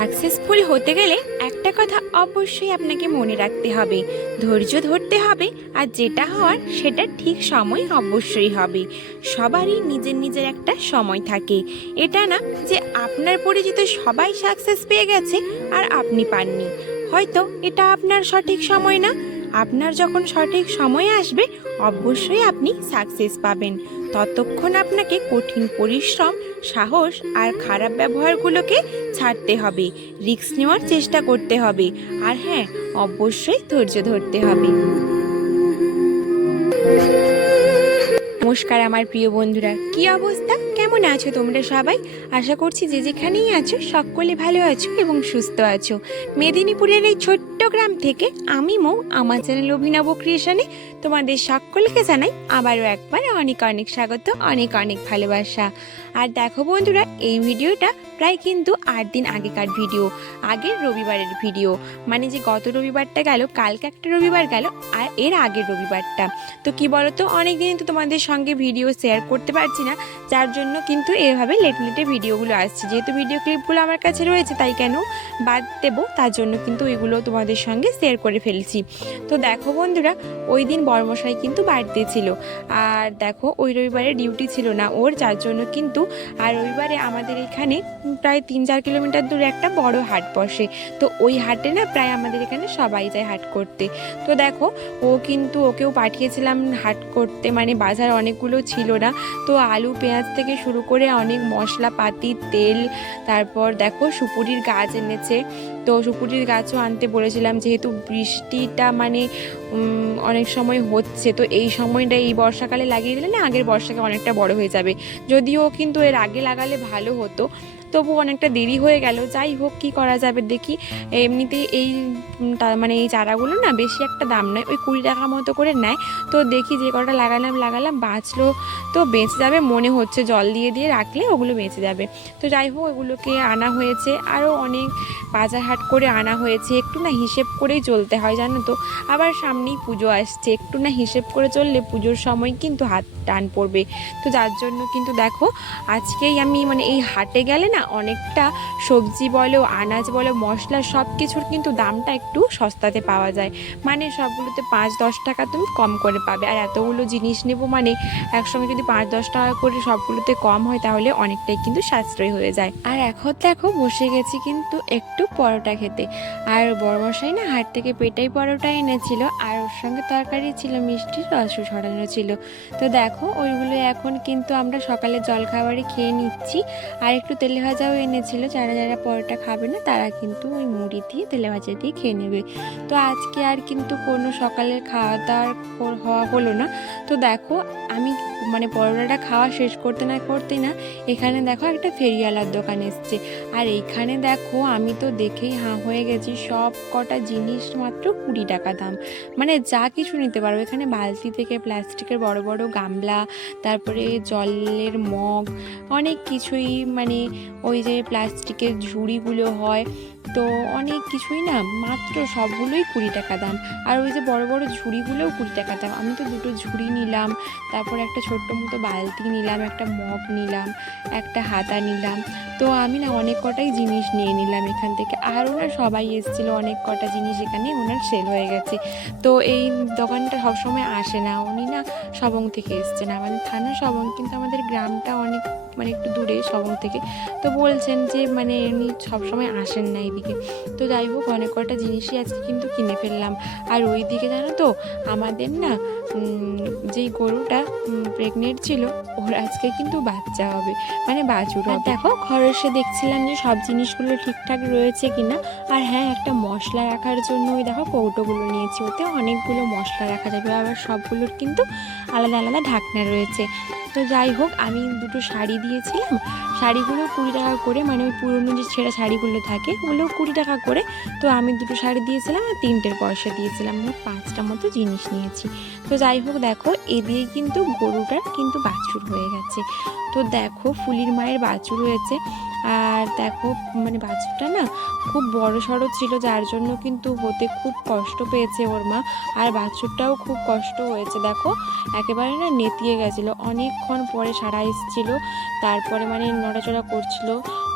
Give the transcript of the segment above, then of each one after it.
Successful হতে গেলে একটা কথা অবশ্যই আপনাকে মনে রাখতে হবে, ধৈর্য ধরতে হবে, আর যেটা হওয়ার সেটা ঠিক সময় অবশ্যই হবে। সবারই নিজের নিজের একটা সময় থাকে। এটা না যে আপনার পরিচিত সবাই সাকসেস পেয়ে গেছে আর আপনি পাননি। হয়তো এটা আপনার সঠিক সময় না। আপনার যখন সঠিক সময় আসবে অবশ্যই আপনি সাকসেস পাবেন। ততক্ষণ আপনাকে কঠিন পরিশ্রম, সাহস আর খারাপ ব্যবহারগুলোকে ছাড়তে হবে, রিস্ক নেওয়ার চেষ্টা করতে হবে, আর হ্যাঁ, অবশ্যই ধৈর্য ধরতে হবে। নমস্কার আমার প্রিয় বন্ধুরা, কি অবস্থা, কেমন আছো তোমরা সবাই? আশা করছি যে যেখানেই আছো সকলে ভালো আছো এবং সুস্থ আছো। মেদিনীপুরের এই ছোট্ট গ্রাম থেকে আমি মৌ, আমার চ্যানেল অভিনব ক্রিয়েশনে তোমাদের সকলকে জানাই আবারও একবার অনেক অনেক স্বাগত, অনেক অনেক ভালোবাসা। আর দেখো বন্ধুরা, এই ভিডিওটা প্রায় কিন্তু 8 দিন আগেকার ভিডিও, আগের রবিবারের ভিডিও। মানে যে গত রবিবারটা গেল, কালকে একটা রবিবার গেল, আর এর আগের রবিবারটা। তো কি বলতো, অনেক দিন তো তোমাদের সঙ্গে ভিডিও শেয়ার করতে পারছি না, যার জন্য কিন্তু এভাবে লেটে লেটে ভিডিওগুলো আসছে। যেহেতু ভিডিও ক্লিপগুলো আমার কাছে রয়েছে, তাই কেন বাদ দেবো, তার জন্য কিন্তু এগুলো তোমাদের সঙ্গে শেয়ার করে ফেলছি। তো দেখো বন্ধুরা, ওই দিন বড়মশাই কিন্তু বাড়িতে ছিল, আর দেখো ওই রবিবারে ডিউটি ছিল না ওর, যার জন্য কিন্তু আর রবিবারে আমাদের এখানে প্রায় 3-4 কিলোমিটার দূরে একটা বড় হাট বসে। তো ওই হাটে না প্রায় আমাদের এখানে সবাই যায় হাট করতে। তো দেখো ওকেও পাঠিয়েছিলাম হাট করতে, মানে বাজার অনেকগুলো ছিল না। তো আলু পেঁয়াজ থেকে শুরু করে অনেক মশলাপাতি, তেল, তারপর দেখো সুপুরির গাছ এনেছে। তো সুপুরির গাছও আনতে বলেছিলাম, যেহেতু বৃষ্টিটা মানে অনেক সময় হচ্ছে, তো এই সময়টা এই বর্ষাকালে লাগিয়ে দিলে না আগের বর্ষাকে অনেকটা বড় হয়ে যাবে। যদিও কিন্তু এর আগে লাগালে ভালো হতো, তবু অনেকটা দেরি হয়ে গেল। যাই হোক, কি করা যাবে দেখি। এমনিতেই এই মানে এই চারাগুলো না বেশি একটা দাম নয়, ওই 20 টাকা মতো করে নেয়। তো দেখি যে কটা লাগালাম বাঁচলো তো বেঁচে যাবে মনে হচ্ছে, জল দিয়ে দিয়ে রাখলে ওগুলো বেঁচে যাবে। তো যাই হোক, ওগুলোকে আনা হয়েছে, আরও অনেক বাজার হাট করে আনা হয়েছে। একটু না হিসেব করেই চলতে হয় জানো তো, আবার সামনেই পুজো আসছে, একটু না হিসেব করে চললে পুজোর সময় কিন্তু হাত টান পড়বে। তো যার জন্য কিন্তু দেখো আজকেই আমি মানে এই হাটে গেলে না অনেকটা সবজি বলো, আনাজ বলো, মশলা সব কিছুর কিন্তু দামটা একটু সস্তাতে পাওয়া যায়। মানে সবগুলোতে 5-10 টাকা তুমি কম করে পাবে। আর এতগুলো জিনিস নেবো মানে একসঙ্গে যদি 5-10 টাকা করে সবগুলোতে কম হয়, তাহলে অনেকটাই কিন্তু সাশ্রয় হয়ে যায়। আর এখন দেখো বসে গেছি কিন্তু একটু পরোটা খেতে। আর বড়মশাই না হাট থেকে পেটাই পরোটা এনেছিল, আর ওর সঙ্গে তরকারি ছিল, মিষ্টির রস ছড়ানো ছিল। তো দেখো ওইগুলো এখন কিন্তু আমরা সকালে জলখাবারে খেয়ে নিচ্ছি। আর একটু তেলে ভাজাও এনেছিল, যারা যারা পরোটা খাবে না তারা কিন্তু ওই মুড়ি দিয়ে তেলে ভাজা দিয়ে খেয়ে নেবে। তো আজকে আর কিন্তু কোনো সকালের খাওয়া দাওয়ার হওয়া হলো না। তো দেখো আমি মানে পরোটাটা খাওয়া শেষ করতে না এখানে দেখো একটা ফেরিওয়ালার দোকান এসছে। আর এইখানে দেখো আমি তো দেখেই হাঁ হয়ে গেছি, সব কটা জিনিস মাত্র 20 টাকা দাম। মানে যা কিছু নিতে পারো এখানে, বালতি থেকে প্লাস্টিকের বড় বড় গামলা, তারপরে জলের মগ, অনেক কিছুই, মানে ওই যে প্লাস্টিকের ঝুড়িগুলো হয়, তো অনেক কিছুই না মাত্র সবগুলোই 20 টাকা দাম। আর ওই যে বড় বড় ঝুড়িগুলোও 20 টাকা দাম। আমি তো 2টো ঝুড়ি নিলাম, তারপর একটা ছোট্ট মতো বালতি নিলাম, একটা মগ নিলাম, একটা হাতা নিলাম। তো আমি না অনেক কটাই জিনিস নিয়ে নিলাম এখান থেকে। আর ওনার সবাই এসেছিল, অনেক কটা জিনিস এখানে ওনার সেল হয়ে গেছে। তো এই দোকানটা সবসময় আসে না, উনি না সবং থেকে এসছেন, আমাদের থানা সবং, কিন্তু আমাদের গ্রামটা অনেক মানে একটু দূরে সবং থেকে। তো বলছেন যে মানে উনি সবসময় আসেন না এইদিকে। তো যাই হোক, অনেক কটা জিনিসই আজকে কিন্তু কিনে ফেললাম। আর ওই দিকে জানো তো আমাদের না যেই গরুটা প্রেগনেন্ট ছিল, ওর আজকে কিন্তু বাচ্চা হবে, মানে বাছুর হবে। দেখো ঘরে এসে দেখছিলাম যে সব জিনিসগুলো ঠিকঠাক রয়েছে কিনা। আর হ্যাঁ, একটা মশলা রাখার জন্য ওই দেখো কৌটোগুলো নিয়েছি, ওতে অনেকগুলো মশলা রাখা যাবে, আবার সবগুলোর কিন্তু আলাদা আলাদা ঢাকনা রয়েছে। তো যাই হোক, আমি 2টো শাড়ি দিয়েছিলাম, শাড়িগুলো 20 টাকা করে, মানে ওই পুরনো যে ছেঁড়া শাড়িগুলো থাকে ওগুলো 20 টাকা করে। তো আমি 2টো শাড়ি দিয়েছিলাম আর 3টের পয়সা দিয়েছিলাম, মানে 5টা মতো জিনিস নিয়েছি। তো যাই হোক দেখো, এ দিয়ে কিন্তু গরুটার কিন্তু বাছুর হয়ে গেছে। তো দেখো ফুলির মায়ের বাছুর হয়েছে। আর দেখো মানে বাছুরটা না খুব বড় সড়ো ছিল, যার জন্য কিন্তু হতে খুব কষ্ট পেয়েছে ওর মা। আর বাছুরটাও খুব কষ্ট হয়েছে, দেখো একেবারে না নেতিয়ে গেছিলো। অনেকক্ষণ পরে সারা এসেছিলো, তারপরে মানে নড়াচড়া করছিল,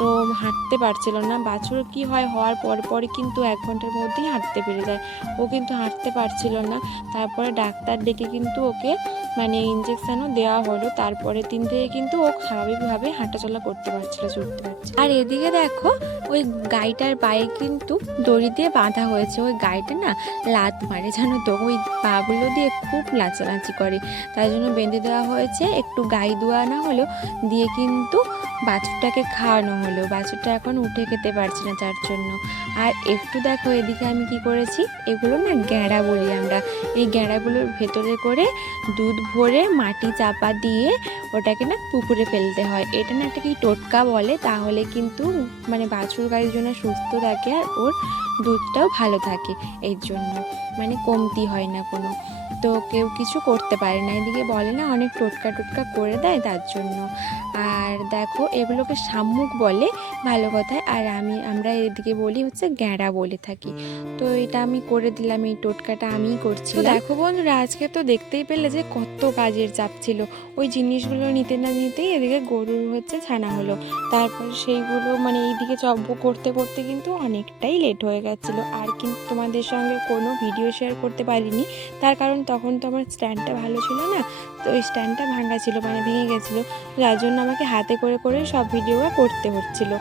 তো হাঁটতে পারছিল না। বাছুর কি হয়, হওয়ার পরে কিন্তু 1 ঘন্টার মধ্যেই হাঁটতে পেরে যায়। ও কিন্তু হাঁটতে পারছিল না। তারপরে ডাক্তার ডেকে কিন্তু ওকে মানে ইঞ্জেকশনও দেওয়া হলো। তারপরে দিন থেকে কিন্তু ও স্বাভাবিকভাবে হাঁটাচলা করতে পারছিল, ছুটতে পারছে। আর এদিকে দেখো ওই গাইটার পায়ে কিন্তু দড়ি দিয়ে বাঁধা হয়েছে। ওই গাইটা না লাত মারে, জানো তো, ওই পাগুলো দিয়ে খুব নাচানাচি করে, তাই জন্য বেঁধে দেওয়া হয়েছে। একটু গাই দোয়া না হলো দিয়ে কিন্তু বাছুরটাকে খাওয়ানো হলো। বাছুরটা এখন উঠে খেতে পারছে না যার জন্য। আর একটু দেখো এদিকে আমি কি করেছি, এগুলো না গ্যাঁড়া বলি আমরা, এই গ্যাঁড়াগুলোর ভেতরে করে দুধ ভরে মাটি চাপা দিয়ে ওটাকে না পুকুরে ফেলতে হয়। এটা না একটা কি টোটকা বলে, তাহলে কিন্তু মানে বাছুর গাইয়ের জন্য সুস্থ থাকে আর ওর দুধটাও ভালো থাকে, এই জন্য মানে কমতি হয় না কোনো। তো কেউ কিছু করতে পারে না, এদিকে বলে না অনেক টোটকা করে দেয় তার জন্য। আর দেখো এগুলোকে শামুক বলে ভালো কথায়, আর আমরা এদিকে বলি হচ্ছে গ্যাঁড়া বলে থাকি। তো এটা আমি করে দিলাম, এই টোটকাটা আমিই করছি। দেখো বন্ধুরা, আজকে তো দেখতেই পেলে যে কত কাজের চাপ ছিল। ওই জিনিসগুলো নিতে না নিতেই এদিকে গরুর হচ্ছে ছানা হলো। তারপর সেইগুলো মানে এইদিকে করতে করতে কিন্তু অনেকটাই লেট হয়ে গেছিলো। আর কিন্তু তোমাদের সঙ্গে কোনো ভিডিও শেয়ার করতে পারিনি, তার কারণ তখন তো আমার স্ট্যান্ডটা ভালো ছিল না। তো ওই স্ট্যান্ডটা ভাঙা ছিল, মানে ভেঙে গেছিলো, যার জন্য আমাকে হাতে করে সব ভিডিওটা করতে হচ্ছিলো।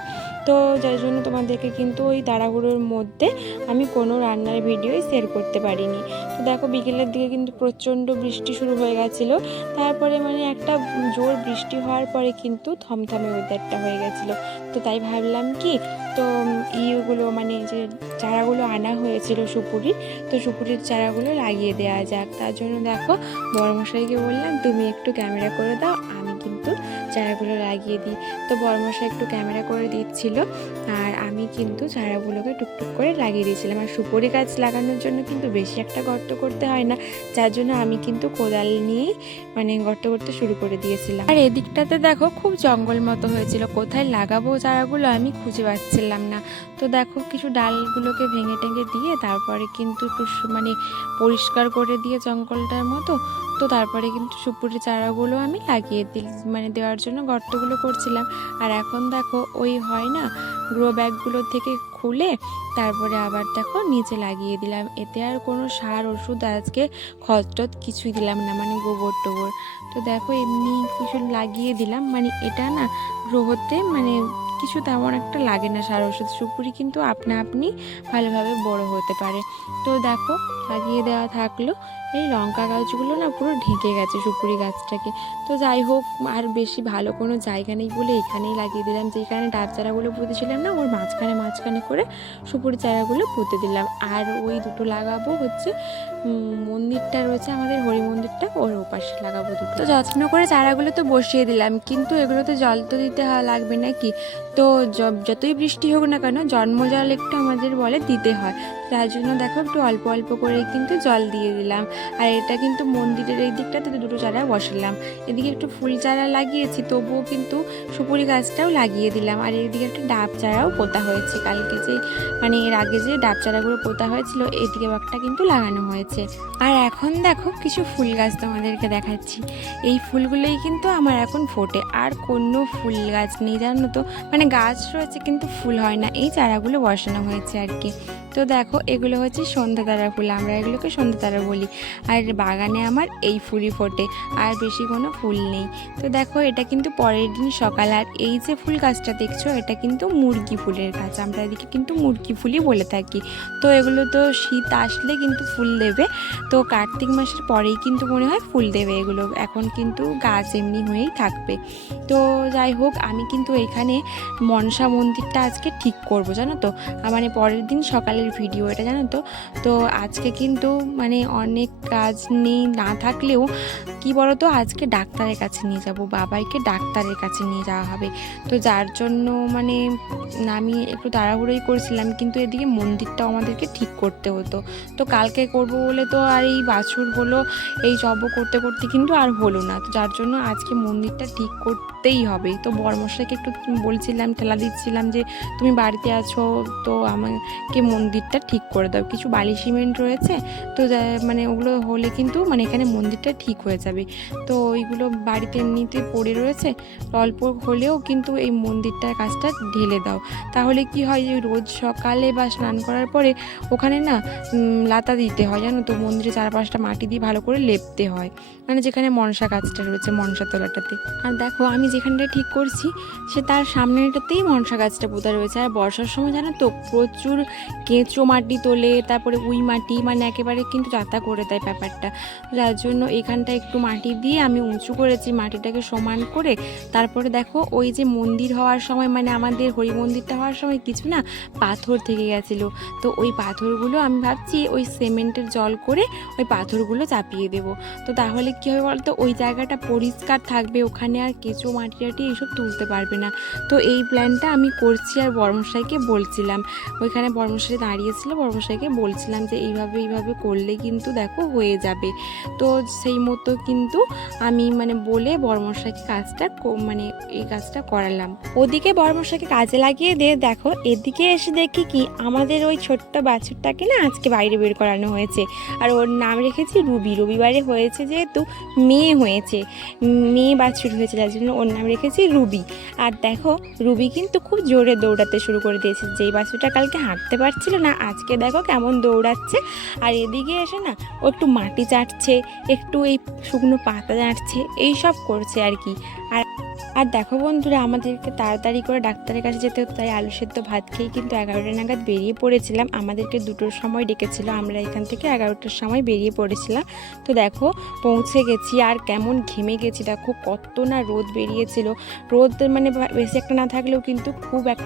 তো যার জন্য তোমাদেরকে কিন্তু ওই তাড়াহুড়োর মধ্যে আমি কোনো রান্নার ভিডিওই শেয়ার করতে পারিনি। তো দেখো বিকেলের দিকে কিন্তু প্রচণ্ড বৃষ্টি শুরু হয়ে গেছিলো। তারপরে মানে একটা জোর বৃষ্টি হওয়ার পরে কিন্তু থমথমে ওয়েদারটা হয়ে গেছিলো। তো তাই ভাবলাম কি, তো ইয়েগুলো মানে যে চারাগুলো আনা হয়েছিল সুপুরির, তো সুপুরির চারাগুলো লাগিয়ে দেওয়া যাক। তার জন্য দেখো বড়মশাইকে বললাম তুমি একটু ক্যামেরা করে দাও, আমি কিন্তু চারাগুলো লাগিয়ে দিই। তো বড়মশাই একটু ক্যামেরা করে দিচ্ছিল আর আমি কিন্তু চারাগুলোকে টুকটুক করে লাগিয়ে দিয়েছিলাম। আর সুপুরি গাছ লাগানোর জন্য কিন্তু বেশি একটা গর্ত করতে হয় না, যার জন্য আমি কিন্তু কোদাল নিয়েই মানে গর্ত করতে শুরু করে দিয়েছিলাম। আর এদিকটাতে দেখো খুব জঙ্গল মতো হয়েছিল, কোথায় লাগাবো চারাগুলো আমি খুঁজে পাচ্ছিলাম না। তো দেখো কিছু ডালগুলোকে ভেঙে টেঙে দিয়ে তারপরে কিন্তু একটু মানে পরিষ্কার করে দিয়ে জঙ্গলটার মতো, তো তারপরে কিন্তু সুপুরি চারাগুলো আমি লাগিয়ে মানে দেওয়ার জন্য গর্তগুলো করছিলাম। আর এখন দেখো ওই হয় না গ্রো ব্যাগগুলো থেকে খুলে তারপরে আবার দেখো নিচে লাগিয়ে দিলাম। এতে আর কোনো সার ওষুধ আজকে খত কিছুই দিলাম না, মানে গোবর টোবর। তো দেখো এমনি কিছু লাগিয়ে দিলাম, মানে এটা না গ্রো হতে মানে কিছু তেমন একটা লাগে না সার ওষুধ। সুপুরি কিন্তু আপনা আপনি ভালোভাবে বড় হতে পারে। তো দেখো লাগিয়ে দেওয়া থাকলো। এই লঙ্কা গাছগুলো না পুরো ঢেকে গেছে সুপুরি গাছটাকে। তো যাই হোক, আর বেশি ভালো কোনো জায়গা নেই বলে এখানেই লাগিয়ে দিলাম। যেখানে ডাব চারাগুলো পুঁতেছিলাম না, ওর মাঝখানে করে সুপুরি চারাগুলো পুঁতে দিলাম। আর ওই দুটো লাগাবো হচ্ছে মন্দিরটা রয়েছে আমাদের, হরি মন্দিরটা, ওর ওপাশে লাগাবো দুটো। তো যত্ন করে চারাগুলো তো বসিয়ে দিলাম, কিন্তু এগুলো তো জল তো দিতে লাগবে নাকি। তো যতই বৃষ্টি হোক না কেন জন্ম জল একটু আমাদের বলে দিতে হয়, তার জন্য দেখো একটু অল্প অল্প করে কিন্তু জল দিয়ে দিলাম। আর এটা কিন্তু মন্দিরের এই দিকটাতে দুটো চারা বসালাম। এদিকে একটু ফুল চারা লাগিয়েছি, তবুও কিন্তু সুপুরি গাছটাও লাগিয়ে দিলাম। আর এদিকে একটা ডাব চারাও পোতা হয়েছে, কালকে যে মানে এর আগে যে ডাব চারাগুলো পোতা হয়েছিল এদিকে একটা কিন্তু লাগানো হয়েছে। আর এখন দেখো কিছু ফুল গাছ তোমাদেরকে দেখাচ্ছি। এই ফুলগুলোই কিন্তু আমার এখন ফোটে, আর কোনো ফুল গাছ নেই জানো তো, মানে গাছ রয়েছে কিন্তু ফুল হয় না, এই চারাগুলো বসানো হয়েছে আর কি। তো দেখো এগুলো হচ্ছে সন্ধ্যাতারা ফুল, আমরা এগুলোকে সন্ধ্যাতারা বলি। আর বাগানে আমার এই ফুলই ফোটে, আর বেশি কোনো ফুল নেই। তো দেখো এটা কিন্তু পরের দিন সকাল। আর এই যে ফুল গাছটা দেখছো এটা কিন্তু মুরগি ফুলের গাছ, আমরা এদিকে কিন্তু মুরগি ফুলই বলে থাকি। তো এগুলো তো শীত আসলে কিন্তু ফুল দেবে, তো কার্তিক মাসের পরেই কিন্তু মনে হয় ফুল দেবে এগুলো, এখন কিন্তু গাছ এমনি হয়েই থাকবে। তো যাই হোক, আমি কিন্তু এখানে মনসা মন্দিরটা আজকে ঠিক করব জানো তো, মানে পরের দিন সকালের ভিডিও এটা জানো তো। তো আজকে কিন্তু মানে অনেক কাজ নেই, না থাকলেও কি বলো তো, আজকে ডাক্তারের কাছে নিয়ে যাব, বাবাইকে ডাক্তারের কাছে নিয়ে যাওয়া হবে। তো যার জন্য মানে আমি একটু তাড়াহুড়োই করছিলাম, কিন্তু এদিকে মন্দিরটাও আমাদেরকে ঠিক করতে হতো। তো কালকে করব বলে তো আর এই বাছুর হলো, এই জব করতে করতে কিন্তু আর হলো না। তো যার জন্য আজকে মন্দিরটা ঠিক করতেই হবে। তো বড়মশাইকে একটু বলছিলাম, ঠেলা দিচ্ছিলাম যে তুমি বাড়িতে আছো, তো আমাকে মন্দিরটা ঠিক করে দাও। কিছু বালি সিমেন্ট রয়েছে, তো মানে ওগুলো হলে কিন্তু মানে এখানে মন্দিরটা ঠিক হয়ে যাবে। যাবে। তো ওইগুলো বাড়িতে এমনিতে পড়ে রয়েছে, অল্প হলেও কিন্তু এই মন্দিরটার কাজটা ঢেলে দাও। তাহলে কি হয়, যে রোজ সকালে বা স্নান করার পরে ওখানে না লাতা দিতে হয়, জানো তো, মন্দিরে চারপাশটা মাটি দিয়ে ভালো করে লেপতে হয়, মানে যেখানে মনসা গাছটা রয়েছে মনসা তলাটাতে। আর দেখো আমি যেখানটা ঠিক করছি সে তার সামনেটাতেই মনসা গাছটা পোতা রয়েছে। আর বর্ষার সময় জানো তো প্রচুর কেঁচো মাটি তোলে, তারপরে উই মাটি, মানে একেবারে কিন্তু যাতা করে দেয় ব্যাপারটা। যার জন্য এখানটা একটু মাটি দিয়ে আমি উঁচু করেছি, মাটিটাকে সমান করে। তারপরে দেখো ওই যে মন্দির হওয়ার সময়, মানে আমাদের হরি মন্দিরটা হওয়ার সময় কিছু না পাথর থেকে গেছিলো, তো ওই পাথরগুলো আমি ভাবছি ওই সিমেন্টের জল করে ওই পাথরগুলো চাপিয়ে দেবো। তো তাহলে কী হবে বলতো, ওই জায়গাটা পরিষ্কার থাকবে, ওখানে আর কেঁচো মাটি টাটি এইসব তুলতে পারবে না। তো এই প্ল্যানটা আমি করছি, আর বড়মশাইকে বলছিলাম, ওইখানে বড়মশাই দাঁড়িয়েছিল, বড়মশাইকে বলছিলাম যে এইভাবে করলে কিন্তু দেখো হয়ে যাবে। তো সেই মতো কিন্তু আমি মানে বলে বড়মশাইকে কাজটা মানে এই কাজটা করালাম। ওদিকে বড়মশাইকে কাজে লাগিয়ে দিয়ে দেখো এদিকে এসে দেখি কি আমাদের ওই ছোট্ট বাছুরটাকে না আজকে বাইরে বের করানো হয়েছে। আর ওর নাম রেখেছি রুবি। রবিবারে হয়েছে যেহেতু মেয়ে হয়েছে, মেয়ে বাছুর হয়েছে, যার জন্য ওর নাম রেখেছি রুবি। আর দেখো রুবি কিন্তু খুব জোরে দৌড়াতে শুরু করে দিয়েছে। যেই বাছুরটা কালকে হাঁটতে পারছিল না, আজকে দেখো কেমন দৌড়াচ্ছে। আর এদিকে এসে না ও একটু মাটি চাটছে, একটু এই শুকনো পাতা চাটছে, এইসব করছে আর কি। আর দেখো বন্ধুরা, আমাদেরকে তাড়াতাড়ি করে ডাক্তারের কাছে যেতে হতো, তাই আলু সেদ্ধ ভাত খেয়ে কিন্তু 11টা নাগাদ বেরিয়ে পড়েছিলাম। আমাদেরকে 2টোর সময় ডেকেছিল, আমরা এখান থেকে 11টার সময় বেরিয়ে পড়েছিলাম। তো দেখো পৌঁছে গেছি, আর কেমন ঘেমে গেছি, দেখো কত না রোদ বেরিয়েছিল। রোদ মানে বেশি একটা না থাকলেও কিন্তু খুব একটা